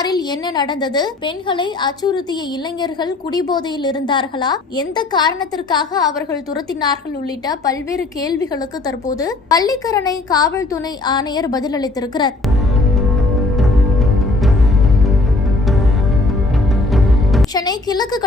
காரில் என்ன நடந்தது? பெண்களை அச்சுறுத்திய இளைஞர்கள் குடிபோதையில் இருந்தார்களா? எந்த காரணத்திற்காக அவர்கள் துரத்தினார்கள் உள்ளிட்ட பல்வேறு கேள்விகளுக்கு தற்போது பள்ளிக்கரணை காவல் துணை ஆணையர் பதிலளித்திருக்கிறார்.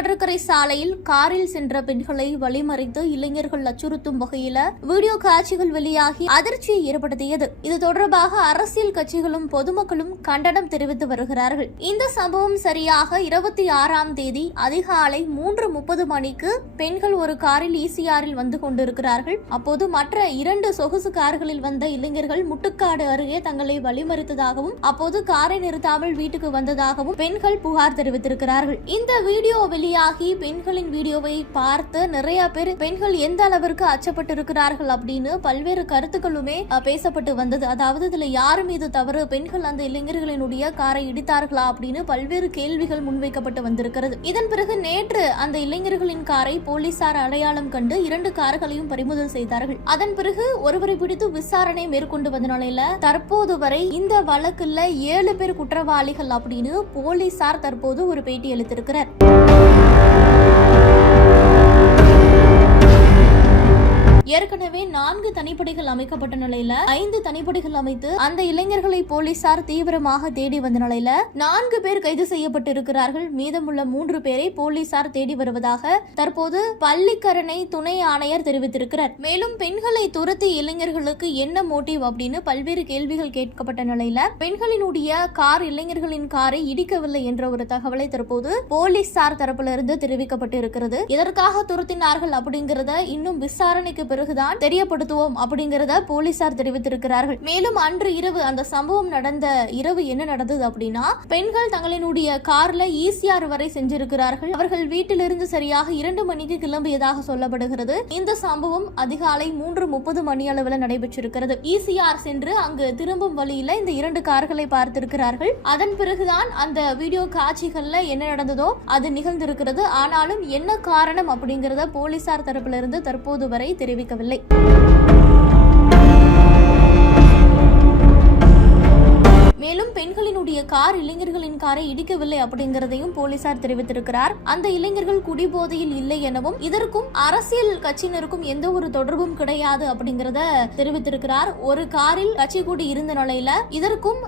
கடற்கரை சாலையில் காரில் சென்ற பெண்களை வழிமறித்து இளைஞர்கள் அச்சுறுத்தும் வகையில வீடியோ காட்சிகள் வெளியாகி அதிர்ச்சியை ஏற்படுத்தியது. இது தொடர்பாக அரசியல் கட்சிகளும் பொதுமக்களும் கண்டனம் தெரிவித்து வருகிறார்கள். இந்த சம்பவம் சரியாக இருபத்தி ஆறாம் தேதி அதிகாலை மூன்று முப்பது மணிக்கு பெண்கள் ஒரு காரில் ஈசிஆரில் வந்து கொண்டிருக்கிறார்கள். அப்போது மற்ற இரண்டு சொகுசு கார்களில் வந்த இளைஞர்கள் முட்டுக்காடு அருகே தங்களை வழிமறித்ததாகவும் அப்போது காரை நிறுத்தாமல் வீட்டுக்கு வந்ததாகவும் பெண்கள் புகார் தெரிவித்திருக்கிறார்கள். இந்த வீடியோ வெளியே வெளியாகி பெண்களின் வீடியோவை பார்த்து நிறைய பேர் பெண்கள் எந்த அளவிற்கு அச்சப்பட்டிருக்கிறார்கள் அப்படின்னு பல்வேறு கருத்துக்களுமே பேசப்பட்டு வந்தது. அதாவது இதுல யார் மீது தவறு? பெண்கள் அந்த இளைஞர்களினுடைய காரை இடித்தார்களா அப்படின்னு பல்வேறு கேள்விகள் முன்வைக்கப்பட்டு வந்திருக்கிறது. இதன் பிறகு நேற்று அந்த இளைஞர்களின் காரை போலீசார் அடையாளம் கண்டு இரண்டு கார்களையும் பறிமுதல் செய்தார்கள். அதன் பிறகு ஒருவரை பிடித்து விசாரணை மேற்கொண்டு வந்த நிலையில தற்போது வரை இந்த வழக்குல ஏழு பேர் குற்றவாளிகள் அப்படின்னு போலீசார் தற்போது ஒரு பேட்டி அளித்திருக்கிறார். Thank you. ஏற்கனவே நான்கு தனிப்படைகள் அமைக்கப்பட்ட நிலையில ஐந்து தனிப்படைகள் அமைத்து அந்த இளைஞர்களை போலீசார் தீவிரமாக தேடி வந்த நிலையில நான்கு பேர் கைது செய்யப்பட்டு இருக்கிறார்கள் மீதமுள்ள மூன்று பேரை போலீசார் தேடி வருவதாக தற்போது பள்ளிக்கரணை துணை ஆணையர் தெரிவித்திருக்கிறார். மேலும் பெண்களை துரத்தி இளைஞர்களுக்கு என்ன மோட்டிவ் அப்படின்னு பல்வேறு கேள்விகள் கேட்கப்பட்ட நிலையில பெண்களினுடைய கார் இளைஞர்களின் காரை இடிக்கவில்லை என்ற ஒரு தகவலை தற்போது போலீசார் தரப்பிலிருந்து தெரிவிக்கப்பட்டு இருக்கிறது எதற்காக துரத்தினார்கள் அப்படிங்கறத இன்னும் விசாரணைக்கு பிறகுதான் தெரியப்படுத்துவோம் அப்படிங்கறத போலீசார் தெரிவித்திருக்கிறார்கள். மேலும் அன்று இரவு அந்த சம்பவம் நடந்த இரவு என்ன நடந்தது அப்படின்னா பெண்கள் தங்களினுடைய கார்ல ஈசிஆர் வரை சென்றிருக்கிறார்கள். அவர்கள் வீட்டிலிருந்து சரியாக இரண்டு மணிக்கு கிளம்பியதாக சொல்லப்படுகிறது. இந்த சம்பவம் அதிகாலை மூன்று முப்பது மணி அளவில் நடைபெற்றிருக்கிறது. ஈசிஆர் சென்று அங்கு திரும்பும் வழியில இந்த இரண்டு கார்களை பார்த்திருக்கிறார்கள். அதன் பிறகுதான் அந்த வீடியோ காட்சிகள்ல என்ன நடந்ததோ அது நிகழ்ந்திருக்கிறது. ஆனாலும் என்ன காரணம் அப்படிங்கறத போலீசார் தரப்பிலிருந்து தற்போது வரை தெரிவிக்கவில்லை மேலும் பெண்களினுடைய கார் இளைஞர்களின் காரை இடிக்கவில்லை அப்படிங்கிறதையும் போலீசார் தெரிவித்திருக்கிறார். அந்த இளைஞர்கள் குடிபோதையில் இல்லை எனவும் இதற்கும் அரசியல் கட்சியினருக்கும் எந்த ஒரு தொடர்பும் கிடையாது அப்படிங்கறத தெரிவித்திருக்கிறார். ஒரு காரில் கட்சி கூடி இருந்த நிலையில இதற்கும்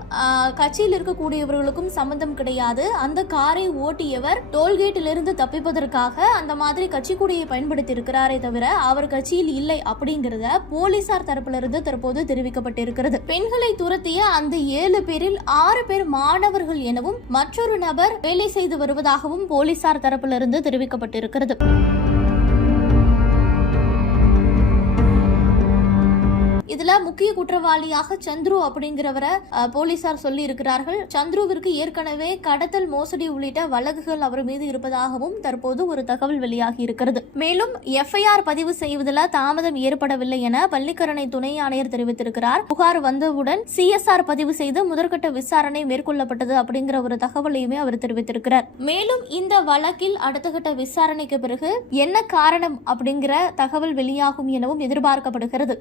கட்சியில் இருக்கக்கூடியவர்களுக்கும் சம்பந்தம் கிடையாது. அந்த காரை ஓட்டியவர் டோல்கேட்டில் இருந்து தப்பிப்பதற்காக அந்த மாதிரி கட்சி கூடியை பயன்படுத்தி இருக்கிறாரே தவிர அவர் கட்சியில் இல்லை அப்படிங்கறத போலீசார் தரப்பிலிருந்து தற்போது தெரிவிக்கப்பட்டிருக்கிறது. பெண்களை துரத்திய அந்த ஏழு பேரில் ஆறு பேர் மாணவர்கள் எனவும் மற்றொரு நபர் வேலை செய்து வருவதாகவும் போலீசார் தரப்பிலிருந்து தெரிவிக்கப்பட்டிருக்கிறது. இதுல முக்கிய குற்றவாளியாக சந்துரு அப்படிங்கிறவரை போலீசார் சொல்லி இருக்கிறார்கள் சந்துருவிற்கு ஏற்கனவே கடத்தல் மோசடி உள்ளிட்ட வழக்குகள் அவர் மீது இருப்பதாகவும் தற்போது ஒரு தகவல் வெளியாகி இருக்கிறது. மேலும் எஃப்ஐஆர் பதிவு செய்வதில் தாமதம் ஏற்படவில்லை என பள்ளிக்கரணை துணை ஆணையர் தெரிவித்திருக்கிறார். புகார் வந்தவுடன் சிஎஸ்ஆர் பதிவு செய்து முதற்கட்ட விசாரணை மேற்கொள்ளப்பட்டது அப்படிங்கிற ஒரு தகவலையுமே அவர் தெரிவித்திருக்கிறார். மேலும் இந்த வழக்கில் அடுத்த கட்ட விசாரணைக்கு பிறகு என்ன காரணம் அப்படிங்கிற தகவல் வெளியாகும் எனவும் எதிர்பார்க்கப்படுகிறது.